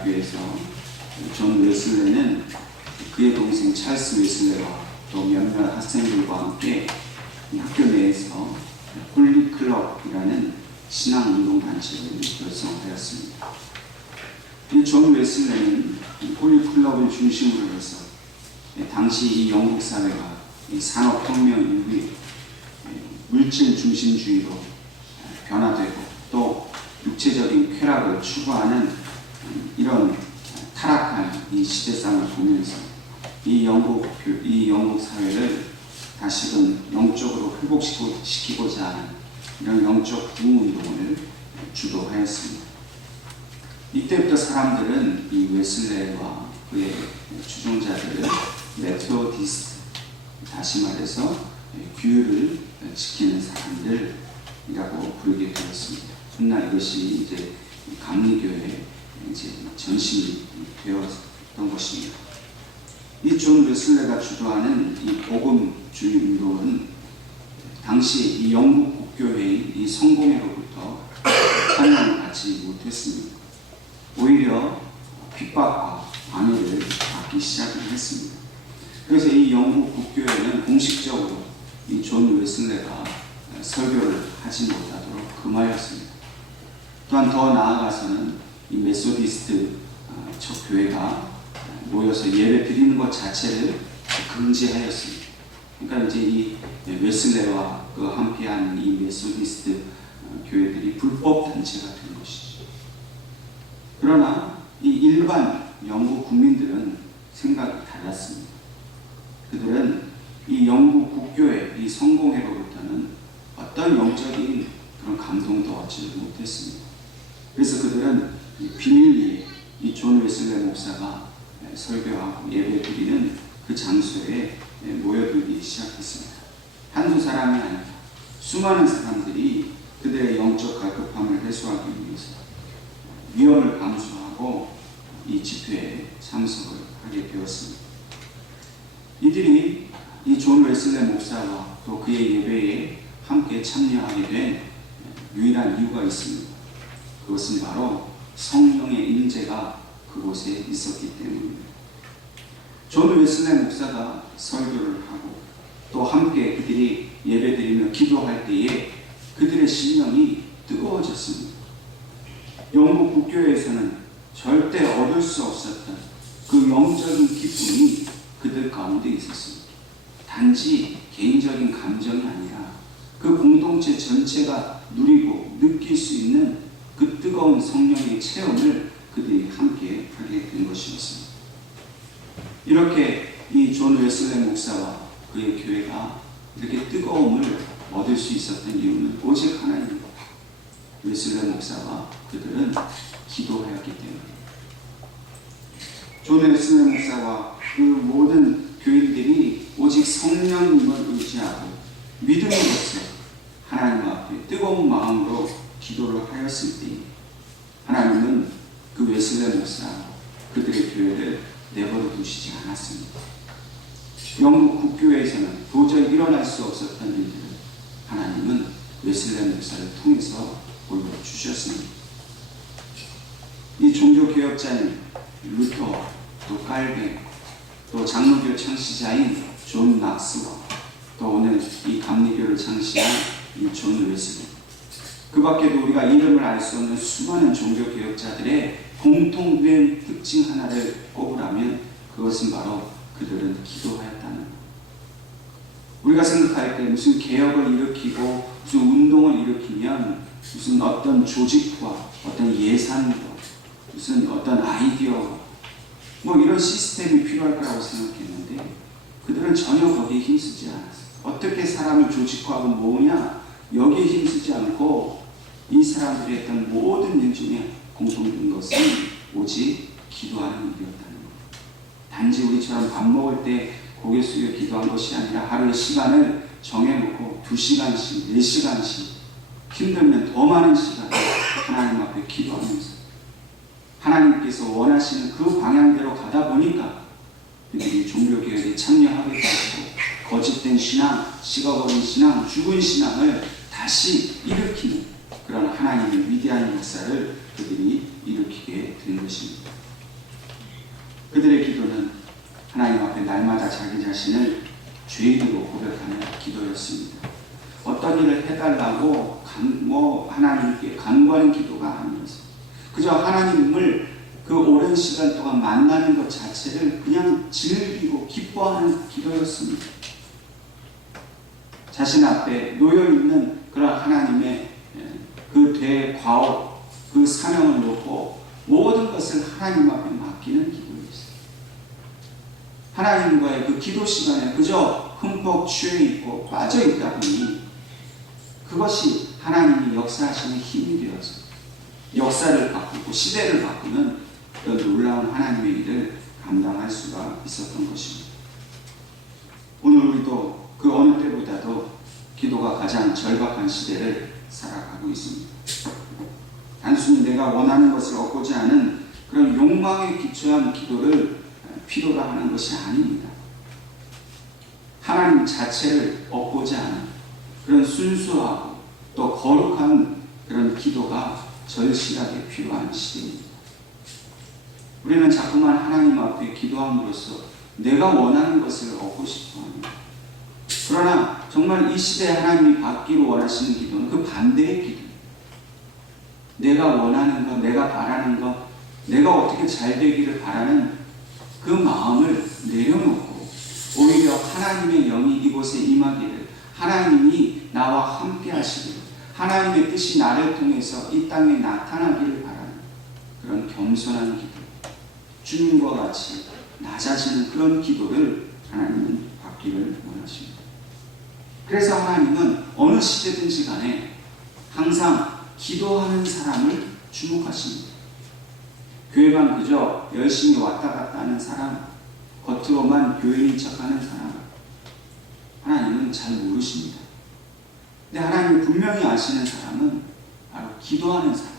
대학교에서 존 웨슬레는 그의 동생 찰스 웨슬레와 또 몇몇 학생들과 함께 학교 내에서 홀리 클럽이라는 신앙운동단체를 결성하였습니다. 이 존 웨슬레는 홀리 클럽을 중심으로 해서 당시 이 영국 사회가 산업혁명 이후에 물질 중심주의로 변화되고 또 육체적인 쾌락을 추구하는 이런 타락한 이 시대상을 보면서 이 영국 사회를 다시금 영적으로 회복시키고자 하는 이런 영적 부흥운동을 주도하였습니다. 이때부터 사람들은 이 웨슬레와 그의 추종자들을 메토디스트, 다시 말해서 규율을 지키는 사람들이라고 부르게 되었습니다. 훗날 이것이 이제 감리교의 이제 전신이 되었던 것입니다. 이 존 웨슬레가 주도하는 이 복음주의 운동은 당시 이 영국 국교회의 이 성공회로부터 환영을 받지 못했습니다. 오히려 핍박과 방해를 받기 시작했습니다. 그래서 이 영국 국교회는 공식적으로 이 존 웨슬레가 설교를 하지 못하도록 금하였습니다. 또한 더 나아가서는 이 메소디스트 첫 교회가 모여서 예배 드리는 것 자체를 금지하였습니다. 그러니까 이제 이 웨슬레와 그 함께하는 이 메소디스트 교회들이 불법 단체가 된 것이죠. 그러나 이 일반 영국 국민들은 생각이 달랐습니다. 그들은 이 영국 국교의 이 성공회로부터는 어떤 영적인 그런 감동도 얻지 못했습니다. 그래서 그들은 비밀리에 이 존 웨슬레 목사가 설교하고 예배 드리는 그 장소에 모여들기 시작했습니다. 한두 사람이 아니라 수많은 사람들이 그들의 영적 갈급함을 해소하기 위해서 위험을 감수하고 이 집회에 참석을 하게 되었습니다. 이들이 이 존 웨슬레 목사와 또 그의 예배에 함께 참여하게 된 유일한 이유가 있습니다. 그것은 바로 성령의 임재가 그곳에 있었기 때문입니다. 존 웨슬레 목사가 설교를 하고 또 함께 그들이 예배드리며 기도할 때에 그들의 심령이 뜨거워졌습니다. 영국 국교회에서는 절대 얻을 수 없었던 그 영적인 기쁨이 그들 가운데 있었습니다. 단지 개인적인 감정이 아니라 그 공동체 전체가 누리고 느낄 수 있는 그 뜨거운 성령의 체험을 그들이 함께 하게 된 것이었습니다. 이렇게 이 존 웨슬레 목사와 그의 교회가 이렇게 뜨거움을 얻을 수 있었던 이유는 오직 하나입니다. 웨슬레 목사와 그들은 기도하였기 때문입니다. 존 웨슬레 목사와 그 모든 교인들이 오직 성령님을 의지하고 믿음으로써 하나님 앞에 뜨거운 마음으로 기도를 하였을 때 하나님은 그 웨슬레 목사 그들의 교회를 내버려 두시지 않았습니다. 영국 국교회에서는 도저히 일어날 수 없었던 일들을 하나님은 웨슬레 목사를 통해서 보여주셨습니다. 이 종교개혁자인 루터, 또 깔뱅, 또 장로교 창시자인 존 낙스와 또 오늘 이 감리교를 창시한 이 존 웨슬레, 그 밖에도 우리가 이름을 알 수 없는 수많은 종교개혁자들의 공통된 특징 하나를 꼽으라면 그것은 바로 그들은 기도하였다는 것. 우리가 생각할 때 무슨 개혁을 일으키고 무슨 운동을 일으키면 무슨 어떤 조직과 어떤 예산과 무슨 어떤 아이디어 뭐 이런 시스템이 필요할 거라고 생각했는데 그들은 전혀 거기에 힘쓰지 않았어요. 어떻게 사람을 조직화하고 모으냐 여기에 힘쓰지 않고 이 사람들이 했던 모든 일 중에 공통된 것은 오직 기도하는 일이었다는 것. 단지 우리처럼 밥 먹을 때 고개 숙여 기도한 것이 아니라 하루의 시간을 정해놓고 2시간씩 4시간씩 힘들면 더 많은 시간 하나님 앞에 기도하면서 하나님께서 원하시는 그 방향대로 가다 보니까 그들이 종교개혁에 참여하게 되고 거짓된 신앙, 식어버린 신앙, 죽은 신앙을 다시 일으키는 그런 하나님의 위대한 역사를 그들이 일으키게 된 것입니다. 하나님 앞에 날마다 자기 자신을 죄인으로 고백하는 기도였습니다. 어떤 일을 해달라고 하나님께 간구하는 기도가 아니었어요. 그저 하나님을 그 오랜 시간 동안 만나는 것 자체를 그냥 즐기고 기뻐하는 기도였습니다. 자신 앞에 놓여있는 그런 하나님의 그 대과업, 그 사명을 놓고 모든 것을 하나님 앞에 맡기는 기도였어요. 하나님과의 그 기도 시간에 그저 흠뻑 취해있고 빠져있다 보니 그것이 하나님이 역사하시는 힘이 되어서 역사를 바꾸고 시대를 바꾸는 그런 놀라운 하나님의 일을 감당할 수가 있었던 것입니다. 오늘 우리도 그 어느 때보다도 기도가 가장 절박한 시대를 살아가고 있습니다. 단순히 내가 원하는 것을 얻고자 하는 그런 욕망에 기초한 기도를 필요로 하는 것이 아닙니다. 하나님 자체를 얻고자 하는 그런 순수하고 또 거룩한 그런 기도가 절실하게 필요한 시대입니다. 우리는 자꾸만 하나님 앞에 기도함으로써 내가 원하는 것을 얻고 싶어 합니다. 그러나 정말 이 시대에 하나님이 받기를 원하시는 기도는 그 반대의 기도. 내가 원하는 것, 내가 바라는 것, 내가 어떻게 잘 되기를 바라는 그 마음을 내려놓고 오히려 하나님의 영이 이곳에 임하기를, 하나님이 나와 함께 하시기를, 하나님의 뜻이 나를 통해서 이 땅에 나타나기를 바라는 그런 겸손한 기도, 주님과 같이 낮아지는 그런 기도를 하나님은 받기를 원하십니다. 그래서 하나님은 어느 시대든지 간에 항상 기도하는 사람을 주목하십니다. 교회만 그저 열심히 왔다 갔다 하는 사람, 겉으로만 교인인 척하는 사람, 하나님은 잘 모르십니다. 근데 하나님이 분명히 아시는 사람은 바로 기도하는 사람.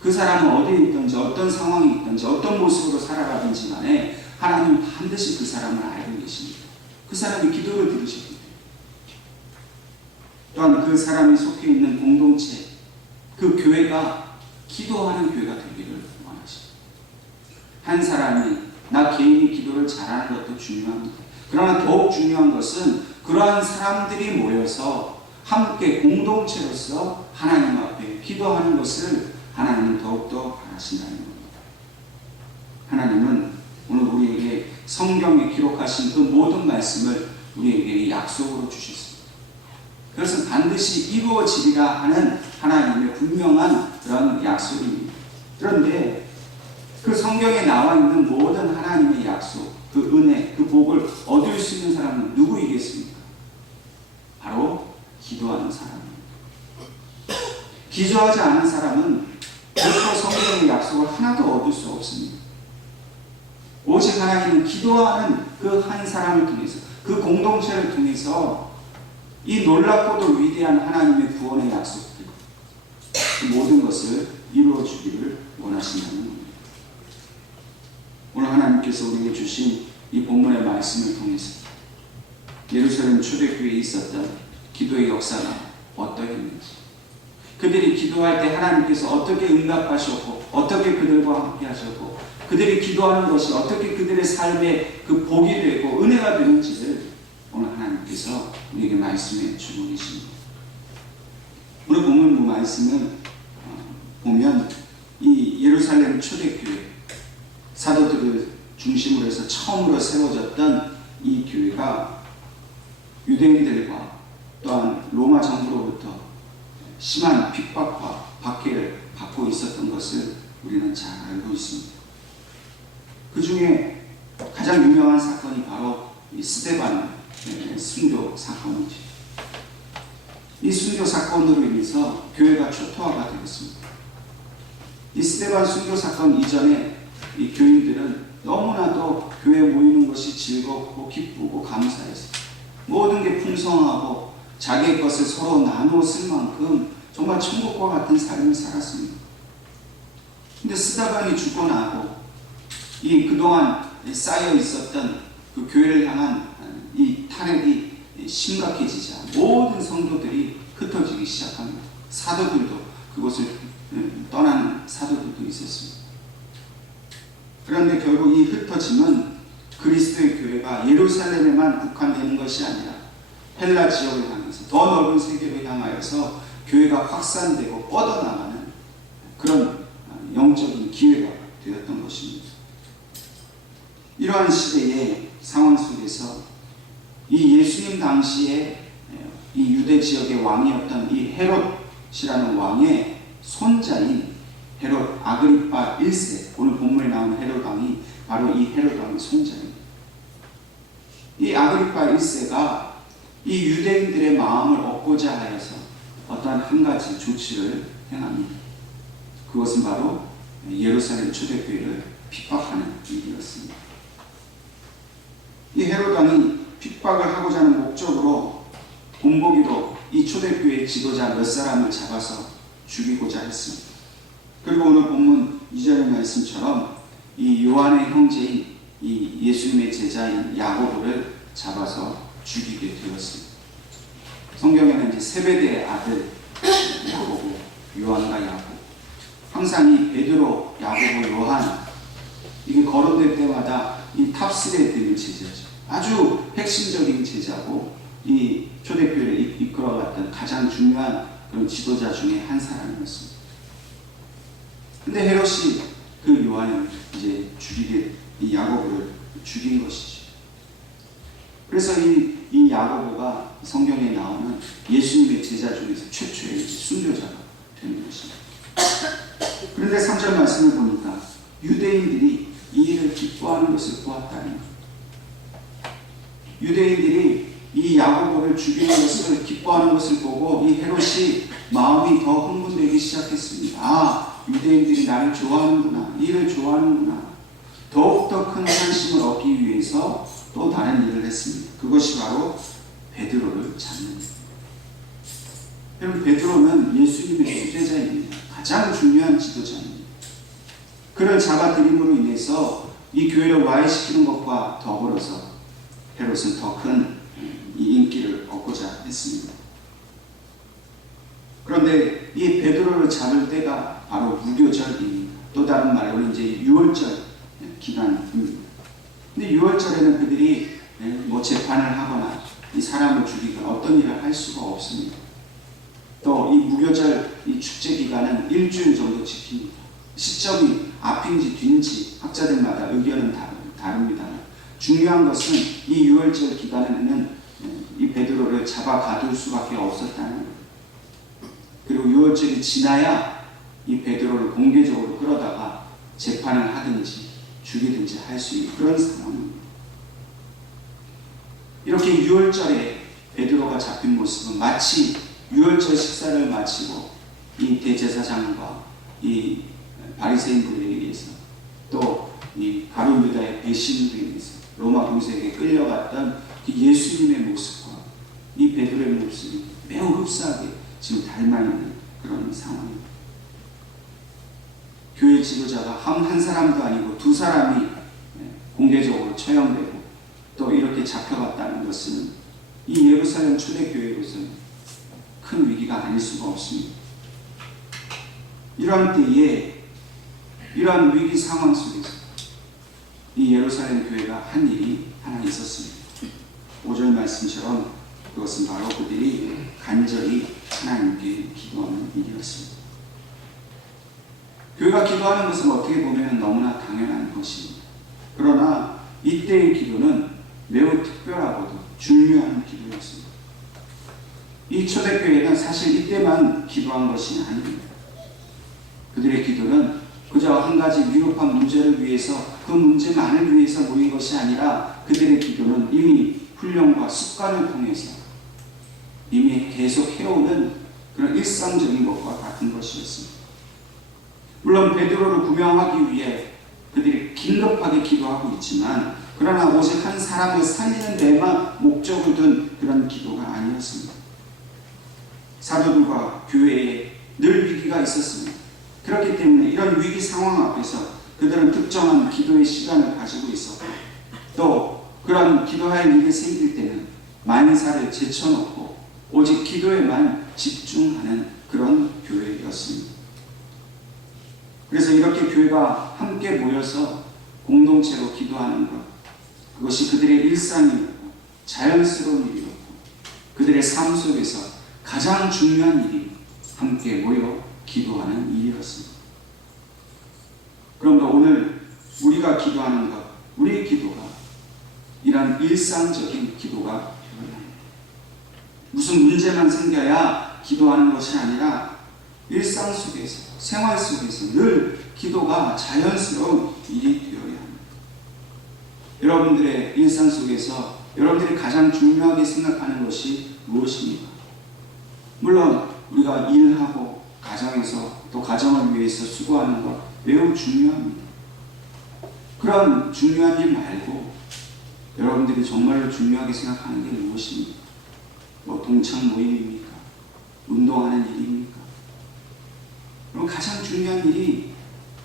그 사람은 어디에 있든지 어떤 상황이 있든지 어떤 모습으로 살아가든지 간에 하나님은 반드시 그 사람을 알고 계십니다. 그 사람이 기도를 들으시기 때문에. 또한 그 사람이 속해 있는 공동체, 그 교회가 기도하는 교회가 되기를 원하십니다. 한 사람이, 나 개인이 기도를 잘하는 것도 중요합니다. 그러나 더욱 중요한 것은 그러한 사람들이 모여서 함께 공동체로서 하나님 앞에 기도하는 것을 하나님은 더욱더 바라신다는 겁니다. 하나님은 오늘 우리에게 성경에 기록하신 그 모든 말씀을 우리에게 약속으로 주셨습니다. 그것은 반드시 이루어지리라 하는 하나님의 분명한 그런 약속입니다. 그런데 그 성경에 나와 있는 모든 하나님의 약속, 그 은혜, 그 복을 얻을 수 있는 사람은 누구이겠습니까? 바로 기도하는 사람입니다. 기도하지 않은 사람은 결코 성경의 약속을 하나도 얻을 수 없습니다. 오직 하나님은 기도하는 그 한 사람을 통해서, 그 공동체를 통해서 이 놀랍고도 위대한 하나님의 구원의 약속들, 그 모든 것을 이루어 주기를 원하신다는 겁니다. 오늘 하나님께서 우리에게 주신 이 본문의 말씀을 통해서 예루살렘 초대교회에 있었던 기도의 역사가 어떠했는지, 그들이 기도할 때 하나님께서 어떻게 응답하셨고 어떻게 그들과 함께 하셨고 그들이 기도하는 것이 어떻게 그들의 삶에 그 복이 되고 은혜가 되는지를 오늘 하나님께서 우리에게 말씀해 주고 계십니다. 오늘 본문 말씀을 보면 이 예루살렘 초대교회, 사도들을 중심으로 해서 처음으로 세워졌던 이 교회가 유대인들과 또한 로마 정부로부터 심한 핍박과 박해를 받고 있었던 것을 우리는 잘 알고 있습니다. 그 중에 가장 유명한 사건이 바로 이 스데반 순교 사건이죠. 이 순교 사건으로 인해서 교회가 초토화가 되었습니다. 이 스데반 순교 사건 이전에 이 교인들은 너무나도 교회에 모이는 것이 즐겁고 기쁘고 감사해서 모든 게 풍성하고 자기의 것을 서로 나누어 쓸 만큼 정말 천국과 같은 삶을 살았습니다. 근데 스데반이 죽고 나고 이 그동안 쌓여 있었던 그 교회를 향한 이 탄핵이 심각해지자 모든 성도들이 흩어지기 시작합니다. 사도들도 그곳을 떠나는 사도들도 있었습니다. 그런데 결국 이 흩어짐은 그리스도의 교회가 예루살렘에만 국한되는 것이 아니라 헬라 지역을 향해서 더 넓은 세계로 향하여서 교회가 확산되고 뻗어나가는 그런 영적인 기회가 되었던 것입니다. 이러한 시대의 상황 속에서 이 예수님 당시에 이 유대 지역의 왕이었던 이 헤롯이라는 왕의 손자인 헤롯 아그리파 1세, 오늘 본문에 나오는 헤롯 왕이 바로 이 헤롯 왕의 손자입니다. 이 아그리파 1세가 이 유대인들의 마음을 얻고자 하여서 어떠한 한 가지 조치를 행합니다. 그것은 바로 예루살렘 초대교회를 핍박하는 일이었습니다. 이 헤롯 왕이 핍박을 하고자 하는 목적으로 본보기로 이 초대교회 지도자 몇 사람을 잡아서 죽이고자 했습니다. 그리고 오늘 본문 2절의 말씀처럼 이 요한의 형제인 이 예수님의 제자인 야고보를 잡아서 죽이게 되었습니다. 성경에는 이제 세베대의 아들 야고보, 요한과 야고보, 항상 이 베드로, 야고보, 요한 이게 거론될 때마다 이 탑3에 드는 제자죠. 아주 핵심적인 제자고 이 초대교회를 이끌어갔던 가장 중요한 그런 지도자 중에 한 사람이었습니다. 근데 헤롯이 그 요한을 이제 이 야고보를 죽인 것이죠. 그래서 이 야고보가 성경에 나오는 예수님의 제자 중에서 최초의 순교자가 되는 것입니다. 그런데 3절 말씀을 보니까 유대인들이 이 일을 기뻐하는 것을 보았다는 것. 유대인들이 이 야고보를 죽이는 것을 기뻐하는 것을 보고 이 헤롯이 마음이 더 흥분되기 시작했습니다. 아, 유대인들이 나를 좋아하는구나, 이를 좋아하는구나. 더욱더 큰 환심을 얻기 위해서 또 다른 일을 했습니다. 그것이 바로 베드로를 잡는 것. 여러분, 베드로는 예수님의 수제자입니다. 가장 중요한 지도자입니다. 그를 잡아들임으로 인해서 이 교회를 와해시키는 것과 더불어서 헤롯은 더 큰 이 인기를 얻고자 했습니다. 그런데 이 베드로를 잡을 때가 바로 무교절입니다. 또 다른 말로는 이제 6월절 기간입니다. 근데 6월절에는 그들이 뭐 재판을 하거나 이 사람을 죽이거나 어떤 일을 할 수가 없습니다. 또 이 무교절 이 축제 기간은 일주일 정도 지킵니다. 시점이 앞인지 뒤인지 학자들마다 의견은 다릅니다. 중요한 것은 이 6월절 기간에는 이 베드로를 잡아 가둘 수밖에 없었다는 것. 그리고 6월절이 지나야 이 베드로를 공개적으로 끌어다가 재판을 하든지 죽이든지 할 수 있는 그런 상황입니다. 이렇게 6월절에 베드로가 잡힌 모습은 마치 6월절 식사를 마치고 이 대제사장과 이 바리새인들에 의해서 또 이 가룟 유다의 배신으로 인해서 로마 공세에게 끌려갔던 예수님의 모습과 이 베드로의 모습이 매우 흡사하게 지금 닮아있는 그런 상황입니다. 교회 지도자가 한 사람도 아니고 두 사람이 공개적으로 처형되고 또 이렇게 잡혀갔다는 것은 이 예루살렘 초대교회로서는 큰 위기가 아닐 수가 없습니다. 이러한 때에 이러한 위기 상황 속에서 이 예루살렘 교회가 한 일이 하나 있었습니다. 5절 말씀처럼 그것은 바로 그들이 간절히 하나님께 기도하는 일이었습니다. 교회가 기도하는 것은 어떻게 보면 너무나 당연한 것입니다. 그러나 이때의 기도는 매우 특별하고도 중요한 기도였습니다. 이 초대교회는 사실 이때만 기도한 것이 아닙니다. 그들의 기도는 그저 한 가지 위급한 문제를 위해서 그 문제만을 위해서 모인 것이 아니라 그들의 기도는 이미 훈련과 습관을 통해서 이미 계속 해오는 그런 일상적인 것과 같은 것이었습니다. 물론 베드로를 구명하기 위해 그들이 긴급하게 기도하고 있지만 그러나 오직 한 사람을 살리는 데만 목적을 둔 그런 기도가 아니었습니다. 사도들과 교회에 늘 위기가 있었습니다. 그렇기 때문에 이런 위기 상황 앞에서 그들은 특정한 기도의 시간을 가지고 있었고 또 그런 기도할 일이 생길 때는 만사를 제쳐놓고 오직 기도에만 집중하는 그런 교회였습니다. 그래서 이렇게 교회가 함께 모여서 공동체로 기도하는 것, 그것이 그들의 일상이었고 자연스러운 일이었고 그들의 삶 속에서 가장 중요한 일이 함께 모여 기도하는 일이었습니다. 그러므로 오늘 우리가 기도하는 것, 우리의 기도가 이런 일상적인 기도가 되어야 합니다. 무슨 문제만 생겨야 기도하는 것이 아니라 일상 속에서, 생활 속에서 늘 기도가 자연스러운 일이 되어야 합니다. 여러분들의 일상 속에서 여러분들이 가장 중요하게 생각하는 것이 무엇입니까? 물론 우리가 일하고 가정에서 또 가정을 위해서 수고하는 것 매우 중요합니다. 그런 중요한 일 말고 여러분들이 정말로 중요하게 생각하는 게 무엇입니까? 뭐 동창 모임입니까? 운동하는 일입니까? 그럼 가장 중요한 일이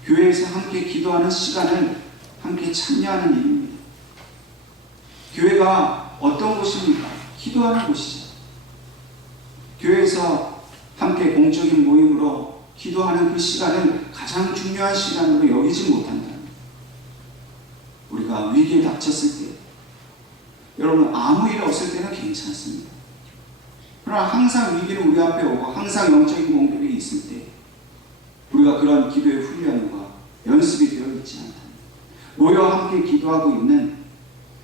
교회에서 함께 기도하는 시간을 함께 참여하는 일입니다. 교회가 어떤 곳입니까? 기도하는 곳이죠. 교회에서 함께 공적인 모임으로 기도하는 그 시간을 가장 중요한 시간으로 여기지 못한다면 우리가 위기에 닥쳤을 때 여러분 아무 일 없을 때는 괜찮습니다. 그러나 항상 위기는 우리 앞에 오고 항상 영적인 공격이 있을 때 우리가 그런 기도의 훈련과 연습이 되어 있지 않다면 모여 함께 기도하고 있는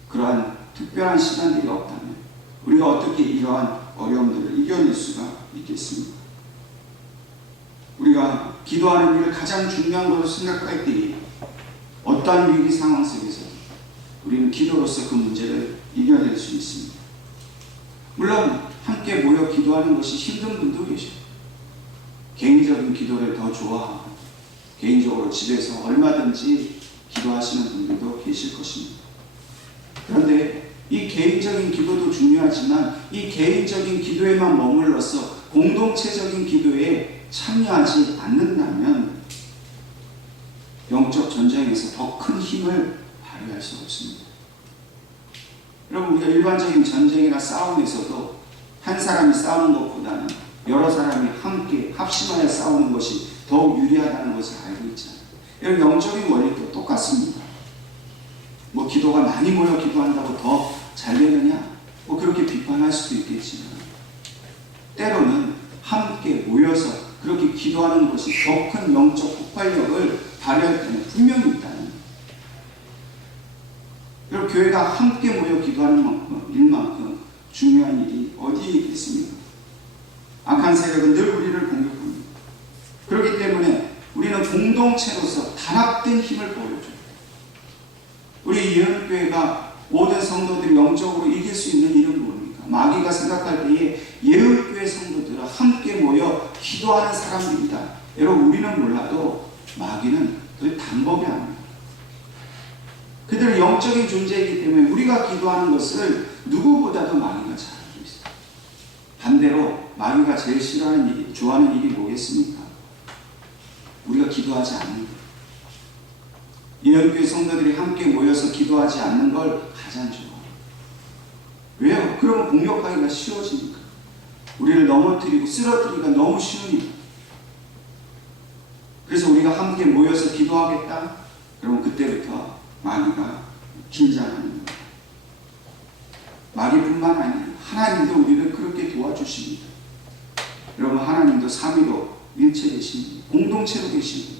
그러한 특별한 시간들이 없다면 우리가 어떻게 이러한 어려움들을 이겨낼 수가 있겠습니까? 우리가 기도하는 일을 가장 중요한 것으로 생각할 때에 어떠한 위기 상황 속에서 우리는 기도로서 그 문제를 이겨낼 수 있습니다. 물론 함께 모여 기도하는 것이 힘든 분도 계셔요. 개인적인 기도를 더 좋아하고 개인적으로 집에서 얼마든지 기도하시는 분들도 계실 것입니다. 그런데 이 개인적인 기도도 중요하지만 이 개인적인 기도에만 머물러서 공동체적인 기도에 참여하지 않는다면 영적 전쟁에서 더 큰 힘을 발휘할 수 없습니다. 여러분 우리가 일반적인 전쟁이나 싸움에서도 한 사람이 싸우는 것보다는 여러 사람이 함께 합심하여 싸우는 것이 더욱 유리하다는 것을 알고 있잖아요. 여러분 영적인 원리도 똑같습니다. 뭐 기도가 많이 모여 기도한다고 더 잘 되느냐? 뭐 그렇게 비판할 수도 있겠지만 때로는 함께 모여서 그렇게 기도하는 것이 더 큰 영적 폭발력을 발휘할 때는 분명히 있다는 여러분 교회가 함께 모여 기도하는 일만큼 중요한 일이 어디에 있겠습니까? 악한 세력은 늘 우리를 공격합니다. 그렇기 때문에 우리는 공동체로서 단합된 힘을 보여줘요. 우리 예언교회가 모든 성도들이 영적으로 이길 수 있는 일은 뭡니까? 마귀가 생각할 때에 예언교회 성도들은 함께 모여 기도하는 사람들이다. 여러분 우리는 몰라도 마귀는 그 단법이 아닙니다. 그들은 영적인 존재이기 때문에 우리가 기도하는 것을 누구보다도 마귀가 잘 알고 있어요. 반대로 마귀가 제일 싫어하는 일이, 좋아하는 일이 뭐겠습니까? 우리가 기도하지 않는 것. 예언교회 성도들이 함께 모여서 기도하지 않는 걸 가장 좋아해요. 왜요? 그러면 공격하기가 쉬워지니까. 우리를 넘어뜨리고 쓰러뜨리기가 너무 쉬우니까. 그래서 우리가 함께 모여서 기도하겠다? 그러면 그때부터 마귀가 긴장하는 거예요. 마귀뿐만 아니라 하나님도 우리를 그렇게 도와주십니다. 여러분 하나님도 삼위로 일체 계십니다. 공동체로 계십니다.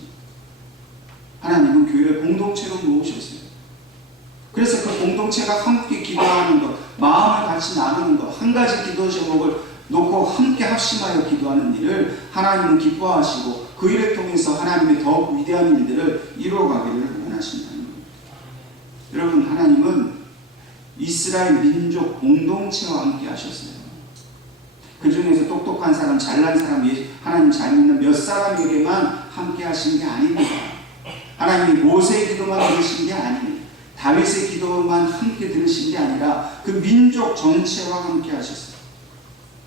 하나님은 교회를 공동체로 모으셨어요. 그래서 그 공동체가 함께 기도하는 것, 마음을 같이 나누는 것, 한 가지 기도 제목을 놓고 함께 합심하여 기도하는 일을 하나님은 기뻐하시고 그 일을 통해서 하나님의 더욱 위대한 일들을 이루어가기를 원하신다는 겁니다. 여러분 하나님은 이스라엘 민족 공동체와 함께 하셨어요. 그 중에서 똑똑한 사람, 잘난 사람, 하나님 잘 믿는 몇 사람에게만 함께 하신 게 아닙니다. 하나님이 모세의 기도만 들으신 게 아니에요. 다윗의 기도만 함께 들으신 게 아니라 그 민족 전체와 함께 하셨어요.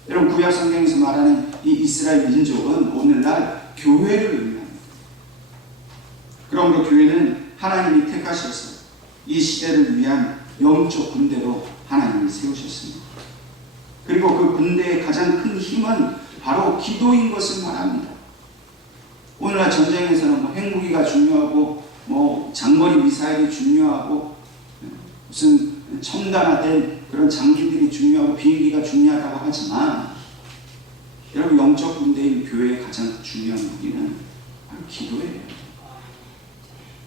여러분 구약 성경에서 말하는 이 이스라엘 민족은 오늘날 교회를 의미합니다. 그러므로 교회는 하나님이 택하셔서 이 시대를 위한 영적 군대로 하나님이 세우셨습니다. 그리고 그 군대의 가장 큰 힘은 바로 기도인 것을 말합니다. 오늘날 전쟁에서는 뭐 핵무기가 중요하고 뭐 장거리 미사일이 중요하고 무슨 첨단화된 그런 장비들이 중요하고 비행기가 중요하다고 하지만 여러분 영적 군대인 교회의 가장 중요한 무기는 바로 기도예요.